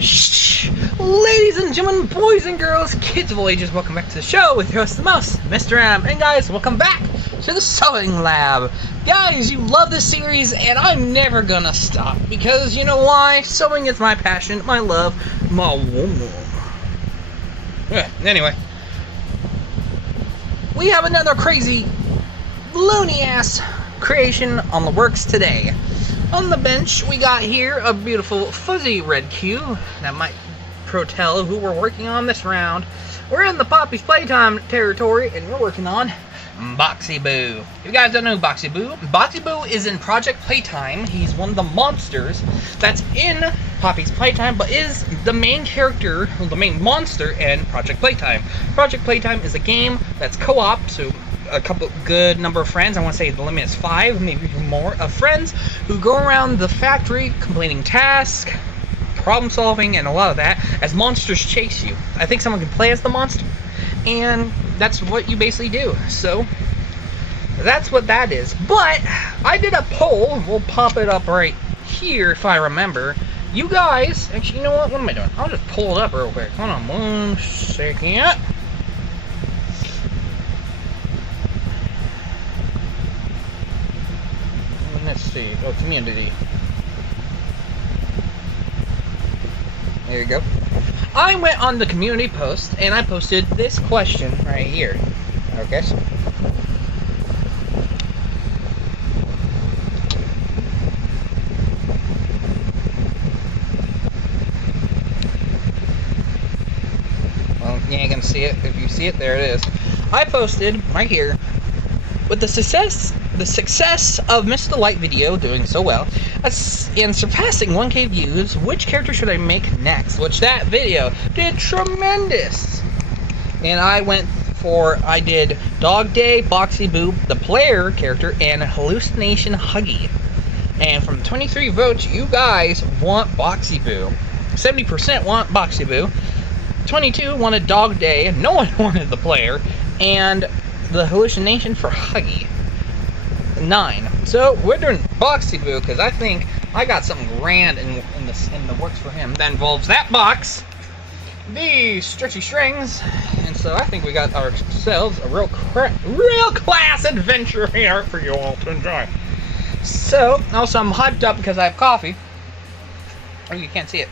Shh! Ladies and gentlemen, boys and girls, kids of all ages, welcome back to the show with your host, the mouse, Mr. M. And guys, welcome back to the Sewing Lab. Guys, you love this series, and I'm never gonna stop, because you know why? Sewing is my passion, my love, my woman. Yeah, anyway. We have another crazy, loony-ass creation on the works today. On the bench, we got here a beautiful fuzzy red cube that might tell who we're working on this round. We're in the Poppy's Playtime territory, and we're working on Boxy Boo. If you guys don't know Boxy Boo is in Project Playtime. He's one of the monsters that's in Poppy's Playtime, but is the main character, the main monster in Project Playtime. Project Playtime is a game that's co-op, so a good number of friends, I want to say the limit is 5, maybe even more, of friends who go around the factory completing tasks, problem solving, and a lot of that as monsters chase you. I think someone can play as the monster, and that's what you basically do. So that's what that is. But I did a poll, we'll pop it up right here if I remember. You guys, actually, you know what am I doing? I'll just pull it up real quick. Hold on one second. Let's see. Oh, community. There you go. I went on the community post and I posted this question right here. Okay. Well, you ain't gonna see it. If you see it, there it is. I posted right here with the success of Mr. Light video doing so well and surpassing 1K views, which character should I make next? Which that video did tremendous. And I did Dog Day, Boxy Boo, the player character, and Hallucination Huggy. And from 23 votes, you guys want Boxy Boo. 70% want Boxy Boo. 22 wanted Dog Day. No one wanted the player. And the hallucination for Huggy. 9. So we're doing Boxy Boo because I think I got something grand in the works for him that involves that box, these stretchy strings, and so I think we got ourselves a real class adventure here for you all to enjoy. So also I'm hyped up because I have coffee. Oh, you can't see it.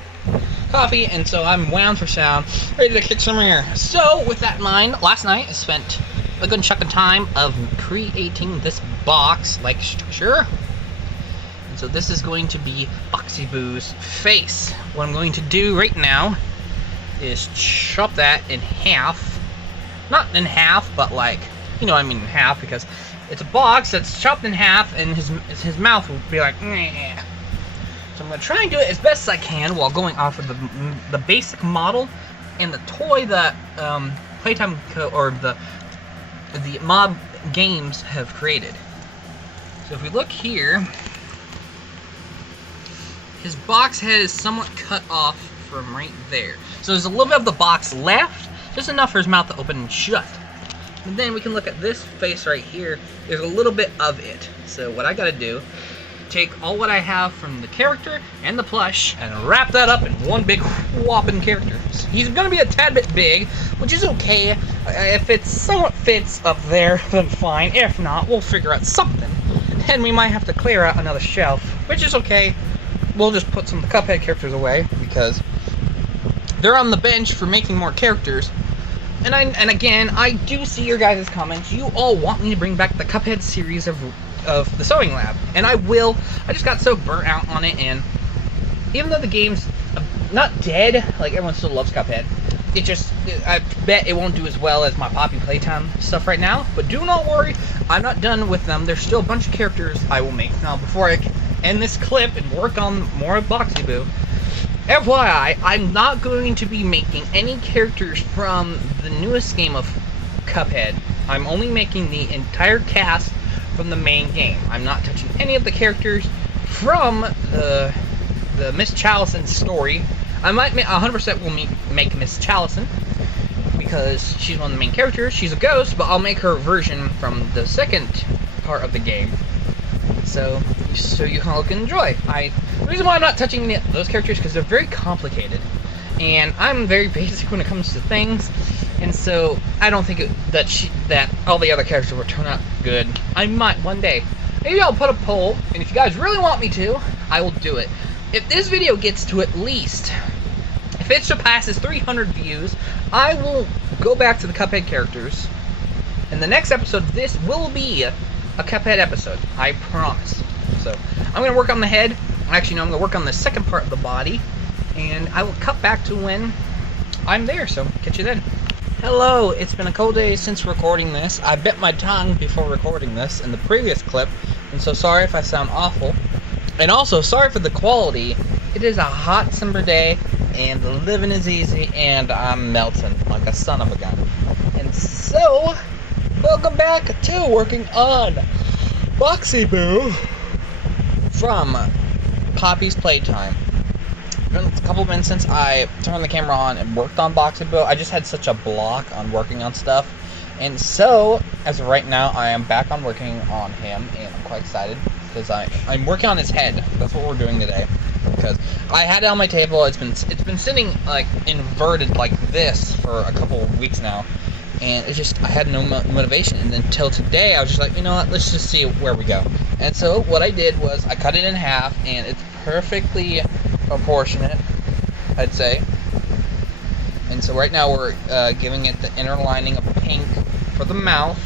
Coffee, and so I'm wound for sound, ready to kick some air. So with that in mind, last night I spent a good chunk of time of creating this box-like structure. And so this is going to be Boxy Boo's face. What I'm going to do right now is chop that in half. Not in half, but like, you know what I mean, in half, because it's a box that's chopped in half, and his mouth will be like, meh. So I'm going to try and do it as best as I can while going off of the basic model and the toy that Playtime or the mob games have created. So if we look here, his box head is somewhat cut off from right there. So there's a little bit of the box left, just enough for his mouth to open and shut. And then we can look at this face right here. There's a little bit of it. So what I gotta do, take all what I have from the character and the plush and wrap that up in one big whopping character. So he's gonna be a tad bit big, which is okay. If it somewhat fits up there, then fine. If not, we'll figure out something. And we might have to clear out another shelf, which is okay. We'll just put some of the Cuphead characters away because they're on the bench for making more characters. And again, I do see your guys' comments. You all want me to bring back the Cuphead series of the Sewing Lab, and I will. I just got so burnt out on it, and even though the game's not dead, like everyone still loves Cuphead, I bet it won't do as well as my Poppy Playtime stuff right now. But do not worry, I'm not done with them. There's still a bunch of characters I will make. Now, before I end this clip and work on more of Boxy Boo, FYI, I'm not going to be making any characters from the newest game of Cuphead. I'm only making the entire cast from the main game. I'm not touching any of the characters from the Miss Challison story. I might 100% will make Miss Challison because she's one of the main characters. She's a ghost, but I'll make her version from the second part of the game. So you can look and enjoy. The reason why I'm not touching those characters because they're very complicated, and I'm very basic when it comes to things, and so I don't think that all the other characters will turn out good. I might one day. Maybe I'll put a poll, and if you guys really want me to, I will do it. If this video gets to at least, if it surpasses 300 views, I will go back to the Cuphead characters, and the next episode of this will be a Cuphead episode. I promise. So, I'm going to work on the head. Actually, no, I'm going to work on the second part of the body, and I will cut back to when I'm there, so catch you then. Hello, it's been a cold day since recording this. I bit my tongue before recording this in the previous clip, and so sorry if I sound awful. And also, sorry for the quality. It is a hot summer day, and the living is easy, and I'm melting like a son of a gun. And so, welcome back to working on Boxy Boo from Poppy's Playtime. It's been a couple minutes since I turned the camera on and worked on Boxy Boo. I just had such a block on working on stuff. And so, as of right now, I am back on working on him, and I'm quite excited because I'm working on his head. That's what we're doing today. Because I had it on my table. It's been sitting like inverted like this for a couple of weeks now, and it's just I had no motivation. And until today, I was just like, you know what? Let's just see where we go. And so what I did was I cut it in half, and it's perfectly proportionate, I'd say. And so right now we're giving it the inner lining of pink for the mouth.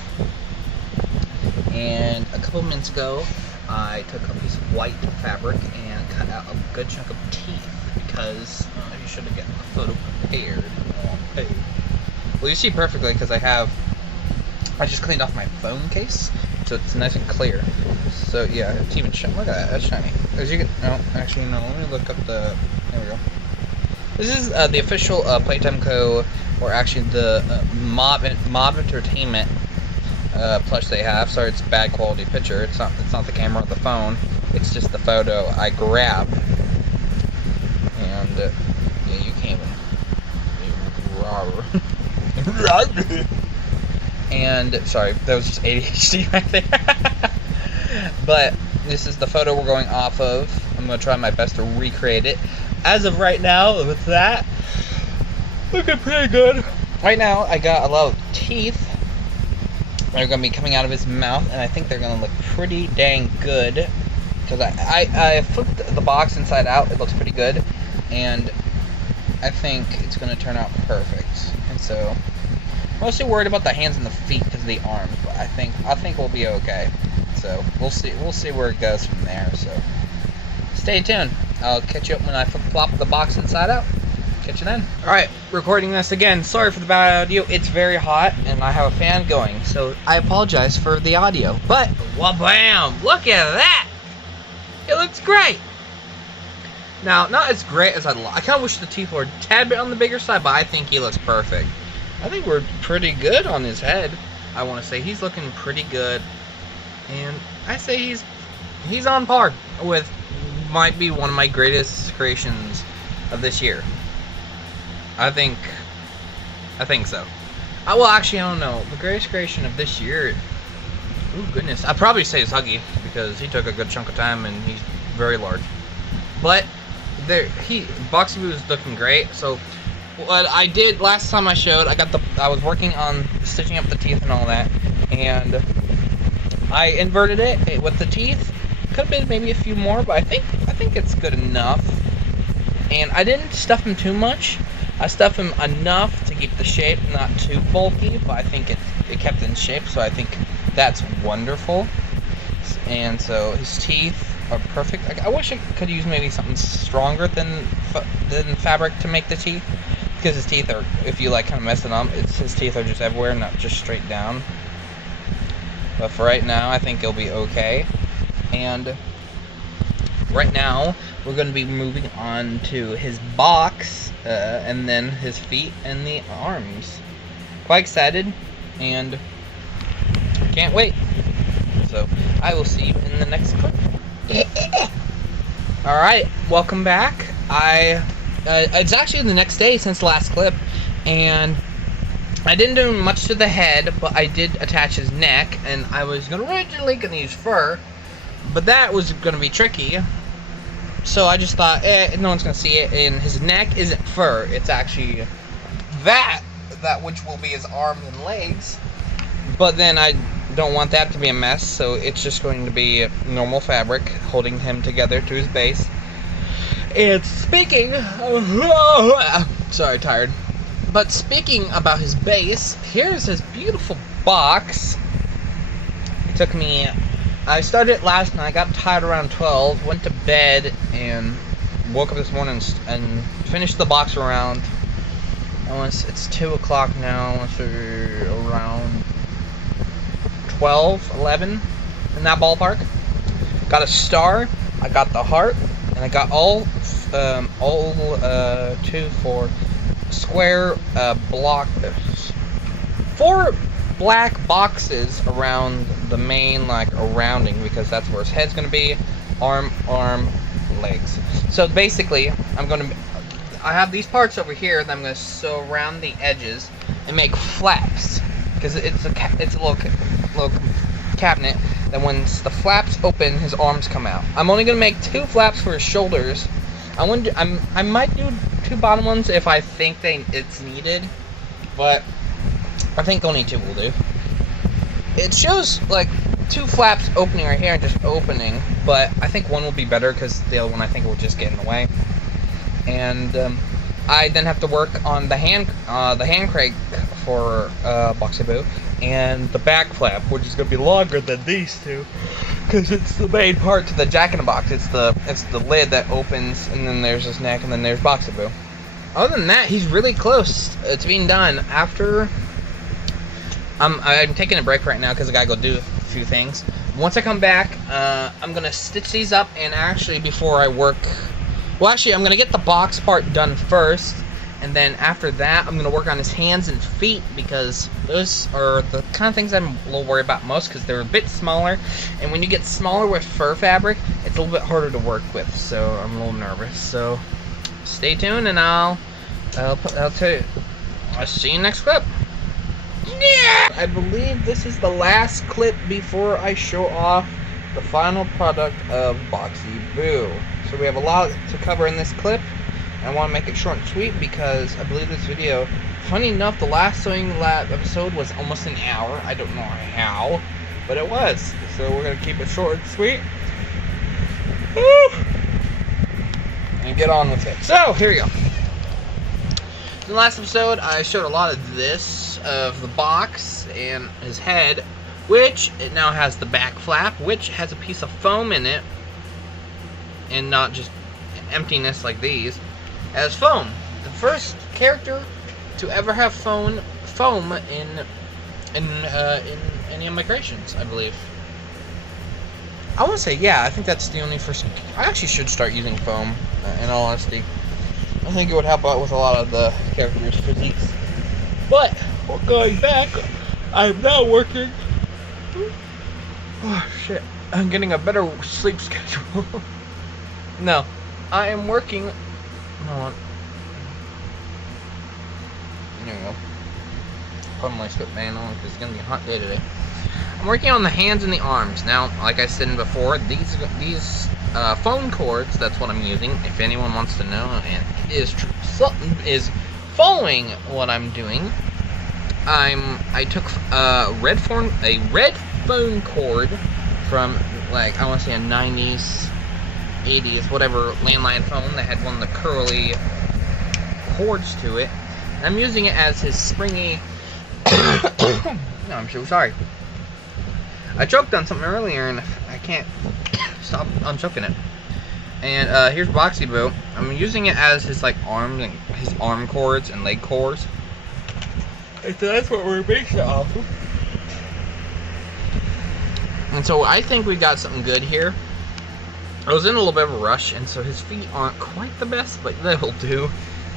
And a couple minutes ago, I took a piece of white fabric and cut out a good chunk of teeth because you should have gotten the photo prepared. Okay. Well, you see perfectly because I just cleaned off my phone case, so it's nice and clear. So yeah, it's even shiny. Look at that, that's shiny. As you can, no, actually no. Let me look up the. There we go. This is the official Playtime Co. or actually the Mob Entertainment plush they have. Sorry, it's a bad quality picture. It's not the camera or the phone. It's just the photo I grabbed. And yeah, you can't even. And sorry, that was just ADHD right there. But this is the photo we're going off of. I'm gonna try my best to recreate it. As of right now, with that, looking pretty good. Right now, I got a lot of teeth. They're going to be coming out of his mouth, and I think they're going to look pretty dang good. Because I flipped the box inside out. It looks pretty good. And I think it's going to turn out perfect. And so, I'm mostly worried about the hands and the feet because of the arms. But I think we'll be okay. So, we'll see where it goes from there. So, stay tuned. I'll catch you up when I flop the box inside out. Catch you then. Alright, recording this again. Sorry for the bad audio. It's very hot, and I have a fan going, so I apologize for the audio. But, wha-bam! Look at that! It looks great! Now, not as great as I'd like. I kind of wish the teeth were a tad bit on the bigger side, but I think he looks perfect. I think we're pretty good on his head. I want to say he's looking pretty good. And I say he's on par with might be one of my greatest creations of this year. I think so. Well, actually, I don't know. The greatest creation of this year. Oh goodness, I'd probably say it's Huggy because he took a good chunk of time and he's very large. But Boxy Boo is looking great. So what I did last time I showed, I was working on stitching up the teeth and all that, and I inverted it with the teeth. Could have been maybe a few more, but I think it's good enough. And I didn't stuff him too much. I stuffed him enough to keep the shape not too bulky, but I think it kept in shape, so I think that's wonderful. And so his teeth are perfect. I wish I could use maybe something stronger than fabric to make the teeth, because his teeth are, if you like kind of mess it up, his teeth are just everywhere, not just straight down. But for right now, I think it'll be okay. And right now, we're going to be moving on to his box, and then his feet and the arms. Quite excited, and can't wait. So, I will see you in the next clip. Alright, welcome back. It's actually the next day since the last clip, and I didn't do much to the head, but I did attach his neck, and I was originally going to use fur, but that was going to be tricky. So I just thought, no one's gonna see it. And his neck isn't fur; it's actually that which will be his arms and legs. But then I don't want that to be a mess, so it's just going to be normal fabric holding him together to his base. And speaking sorry, tired. But speaking about his base, here's his beautiful box. It took me, I started it last night, got tired around 12, went to bed, and woke up this morning and finished the box around, it's 2 o'clock now, so around 12, 11, in that ballpark. Got a star, I got the heart, and I got all 4 black boxes around the main, like, rounding, because that's where his head's gonna be, arm, legs. So basically, I have these parts over here that I'm gonna sew around the edges and make flaps, because it's a little cabinet that once the flaps open, his arms come out. I'm only gonna make 2 flaps for his shoulders. I might do 2 bottom ones if I think it's needed, but I think only 2 will do. It shows like 2 flaps opening right here and just opening, but I think 1 will be better because the other one I think will just get in the way. And I then have to work on the hand crank for Boxy Boo, and the back flap, which is going to be longer than these 2, because it's the main part to the Jack-in-the-Box. It's the lid that opens, and then there's his neck, and then there's Boxy Boo. Other than that, he's really close to being done. After I'm taking a break right now because I gotta go do a few things. Once I come back, I'm gonna stitch these up, and actually before I work, well, actually I'm gonna get the box part done first, and then after that I'm gonna work on his hands and feet, because those are the kind of things I'm a little worried about most, because they're a bit smaller, and when you get smaller with fur fabric, it's a little bit harder to work with, so I'm a little nervous. So stay tuned, and I'll tell you. I'll see you next clip. Yeah! I believe this is the last clip before I show off the final product of Boxy Boo. So we have a lot to cover in this clip. I want to make it short and sweet because I believe this video, funny enough, the last Sewing Lab episode was almost an hour. I don't know how, but it was. So we're going to keep it short and sweet. Woo! And get on with it. So, here we go. In the last episode, I showed a lot of this, of the box and his head, which it now has the back flap, which has a piece of foam in it, and not just emptiness like these. As foam, the first character to ever have foam in any of my creations, I believe. I want to say, yeah, I think that's the only first. I actually should start using foam, in all honesty. I think it would help out with a lot of the characters' physiques. But, going back, I'm now working. Oh, shit. I'm getting a better sleep schedule. No, I am working. Hold on. There we go. Put my sweatband on because it's going to be a hot day today. I'm working on the hands and the arms. Now, like I said before, these phone cords, that's what I'm using. If anyone wants to know, and something is following what I'm doing, I took a red phone cord from, like, I want to say a 90s, 80s, whatever, landline phone that had one of the curly cords to it. And I'm using it as his springy. No, I'm so sorry. I choked on something earlier and I can't stop unchoking it. And here's Boxy Boo. I'm using it as his arms and his arm cords and leg cords. And so that's what we're based it off of. And so I think we got something good here. I was in a little bit of a rush, and so his feet aren't quite the best, but they'll do.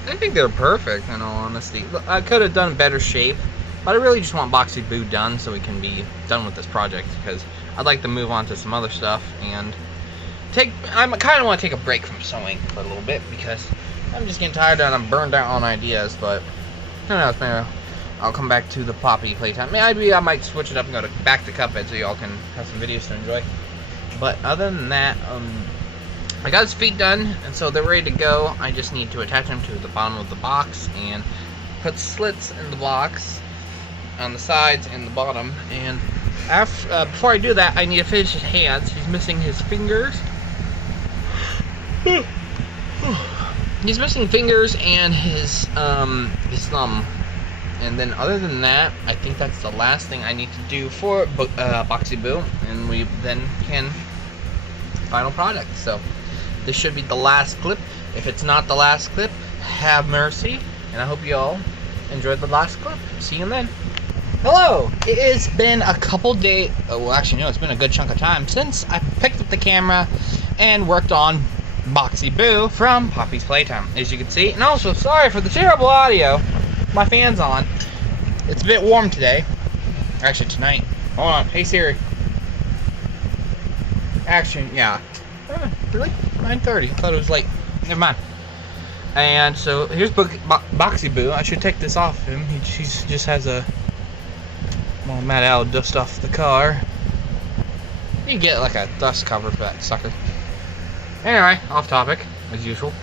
I think they're perfect, in all honesty. I could have done better shape, but I really just want Boxy Boo done so we can be done with this project, because I'd like to move on to some other stuff, and I kind of want to take a break from sewing for a little bit, because I'm just getting tired and I'm burned out on ideas, but who knows, maybe I'll come back to the Poppy Playtime. Maybe I might switch it up and go back to Cuphead so y'all can have some videos to enjoy. But other than that, I got his feet done, and so they're ready to go. I just need to attach them to the bottom of the box and put slits in the box on the sides and the bottom. And before I do that, I need to finish his hands. He's missing his fingers. He's missing fingers and his thumb. And then other than that, I think that's the last thing I need to do for Boxy Boo, and we then can final product. So this should be the last clip. If it's not the last clip, have mercy, and I hope you all enjoyed the last clip. See you then. Hello! It has been a couple days, well actually no, it's been a good chunk of time since I picked up the camera and worked on Boxy Boo from Poppy's Playtime, as you can see. And also, sorry for the terrible audio. My fan's on. It's a bit warm today. Actually, tonight. Hold on. Hey, Siri. Actually, yeah. Really? 9:30. I thought it was late. Never mind. And so, here's Boxy Boo. I should take this off him. He just has a... Well, Matt Al dust off the car. You can get like a dust cover for that sucker. Anyway, off topic, as usual.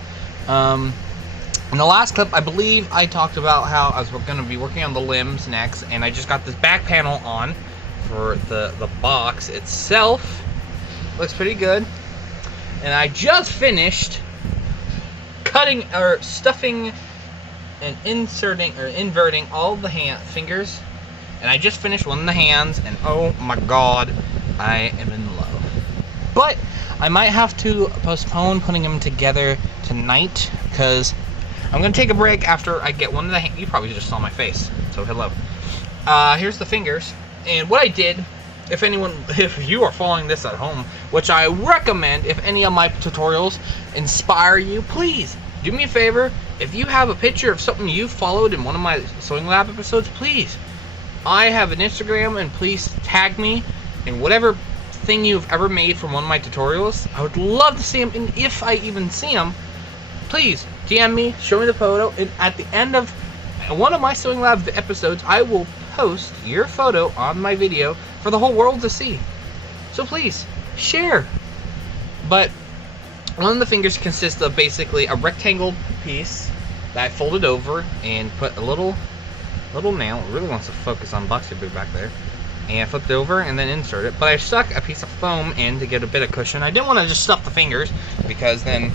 In the last clip, I believe I talked about how I was going to be working on the limbs next, and I just got this back panel on for the box itself. Looks pretty good. And I just finished cutting or stuffing and inserting or inverting all the fingers. And I just finished one of the hands, and oh my god, I am in love. But I might have to postpone putting them together tonight, because I'm going to take a break after I get one of the hands. You probably just saw my face, so hello. Here's the fingers. And what I did, if you are following this at home, which I recommend if any of my tutorials inspire you, please do me a favor. If you have a picture of something you followed in one of my Sewing Lab episodes, please. I have an Instagram, and please tag me in whatever thing you've ever made from one of my tutorials. I would love to see them, and if I even see them, please DM me, show me the photo, and at the end of one of my Sewing Lab episodes, I will post your photo on my video for the whole world to see. So please, share. But one of the fingers consists of basically a rectangle piece that I folded over and put a little nail. It really wants to focus on Boxy Boo back there. And flip it over and then insert it. But I stuck a piece of foam in to get a bit of cushion. I didn't want to just stuff the fingers, because then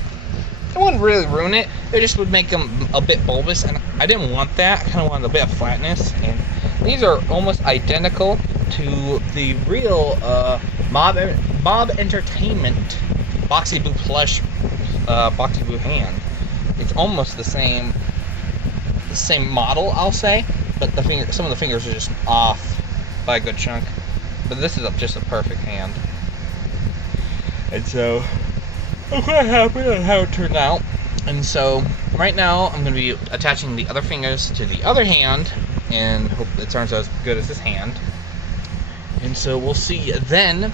it wouldn't really ruin it. It just would make them a bit bulbous, and I didn't want that. I kind of wanted a bit of flatness. And these are almost identical to the real Mob Entertainment Boxy Boo plush Boxy Boo hand. It's almost the same model, I'll say, but some of the fingers are just off by a good chunk. But this is just a perfect hand. And so I'm quite happy with how it turned out. And so right now I'm going to be attaching the other fingers to the other hand, and hope it turns out as good as this hand. And so we'll see then.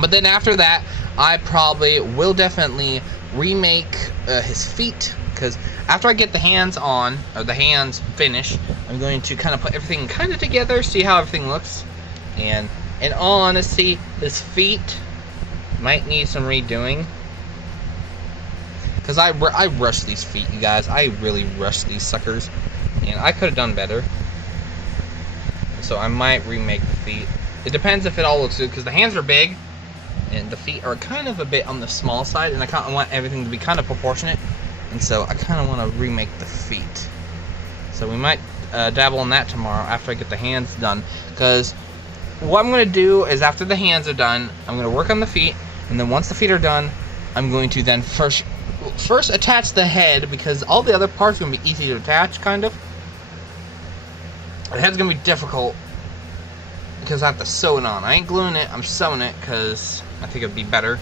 But then after that, I probably will definitely remake his feet, because after I get the hands on, or the hands finished, I'm going to kind of put everything kind of together, see how everything looks. And in all honesty, his feet might need some redoing, because I rushed these feet, you guys. I really rushed these suckers, and I could have done better. So I might remake the feet. It depends if it all looks good, because the hands are big and the feet are kind of a bit on the small side, and I kind of want everything to be kind of proportionate, and so I kind of want to remake the feet. So we might dabble in that tomorrow after I get the hands done, because what I'm going to do is, after the hands are done, I'm going to work on the feet, and then once the feet are done, I'm going to then first attach the head, because all the other parts are going to be easy to attach, kind of. The head's going to be difficult, because I have to sew it on. I ain't gluing it, I'm sewing it, because I think it'd be better.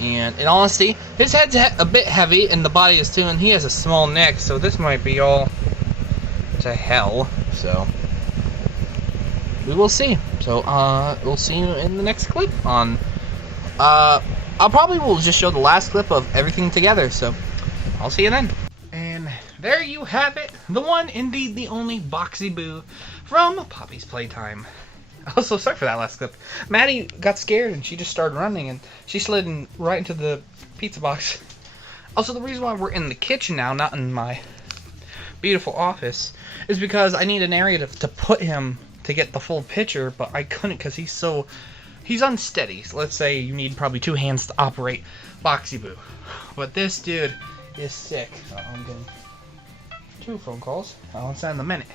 And in honesty, his head's a bit heavy, and the body is too, and he has a small neck, so this might be all to hell. So we will see. So we'll see you in the next clip on I'll probably will just show the last clip of everything together, so I'll see you then. And there you have it, the one, indeed the only Boxy Boo from Poppy's Playtime. Also, sorry for that last clip. Maddie got scared and she just started running, and she slid right into the pizza box. Also, the reason why we're in the kitchen now, not in my beautiful office, is because I need an area to put him to get the full picture, but I couldn't because he's unsteady. So let's say you need probably 2 hands to operate Boxy Boo. But this dude is sick. I'm getting 2 phone calls. I'll send in a minute.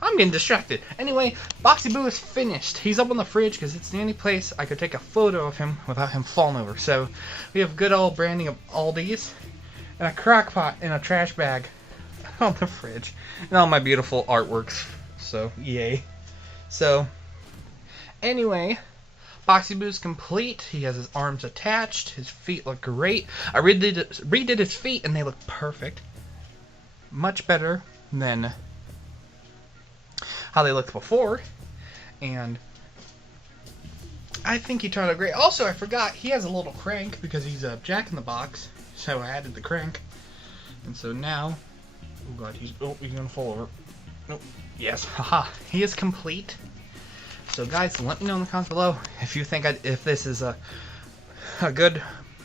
I'm getting distracted. Anyway, Boxy Boo is finished. He's up on the fridge because it's the only place I could take a photo of him without him falling over. So we have good old branding of Aldi's and a crock pot in a trash bag on the fridge. And all my beautiful artworks. So, yay. So, anyway, Boxy Boo's complete. He has his arms attached. His feet look great. I redid his feet and they look perfect. Much better than how they looked before, and I think he turned out great. Also, I forgot, he has a little crank because he's a Jack-in-the-Box, so I added the crank, and so now, oh god, he's gonna fall over. Nope. Yes, haha, he is complete. So guys, let me know in the comments below if you think if this is a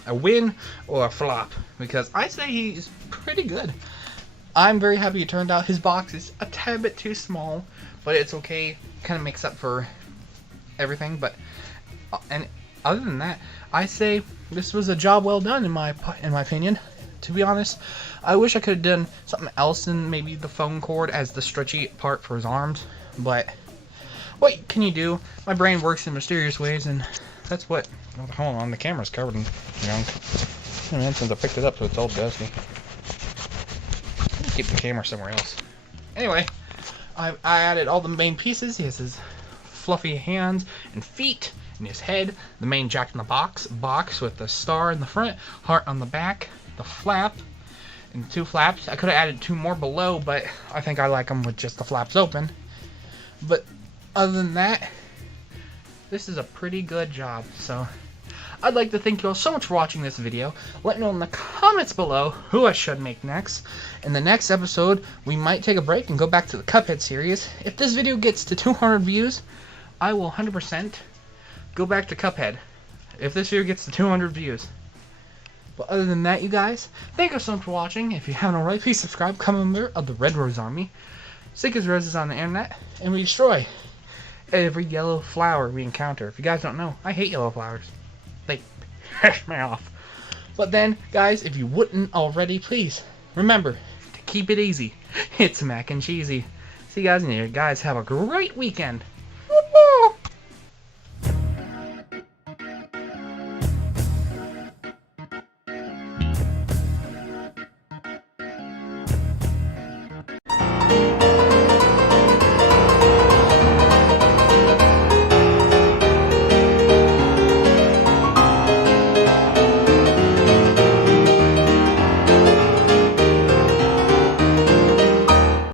win or a flop, because I say he's pretty good. I'm very happy it turned out. His box is a tad bit too small, but it's okay. Kind of makes up for everything. But and other than that, I say this was a job well done in my opinion. To be honest, I wish I could have done something else in maybe the phone cord as the stretchy part for his arms. But what can you do? My brain works in mysterious ways, and that's what. Hold on, the camera's covered in junk. Since I picked it up, so it's all dusty. Keep the camera somewhere else. Anyway, I added all the main pieces. He has his fluffy hands and feet and his head, the main Jack-in-the-Box box with the star in the front, heart on the back, the flap, and 2 flaps. I could have added 2 more below, but I think I like them with just the flaps open. But other than that, this is a pretty good job. So I'd like to thank you all so much for watching this video. Let me know in the comments below who I should make next. In the next episode, we might take a break and go back to the Cuphead series. If this video gets to 200 views, I will 100% go back to Cuphead. If this video gets to 200 views. But other than that, you guys, thank you so much for watching. If you haven't already, please subscribe, become a member of the Red Rose Army. Seek as roses on the internet, and we destroy every yellow flower we encounter. If you guys don't know, I hate yellow flowers. They piss me off. But then, guys, if you wouldn't already, please remember to keep it easy. It's mac and cheesy. See you guys in here. Guys, have a great weekend.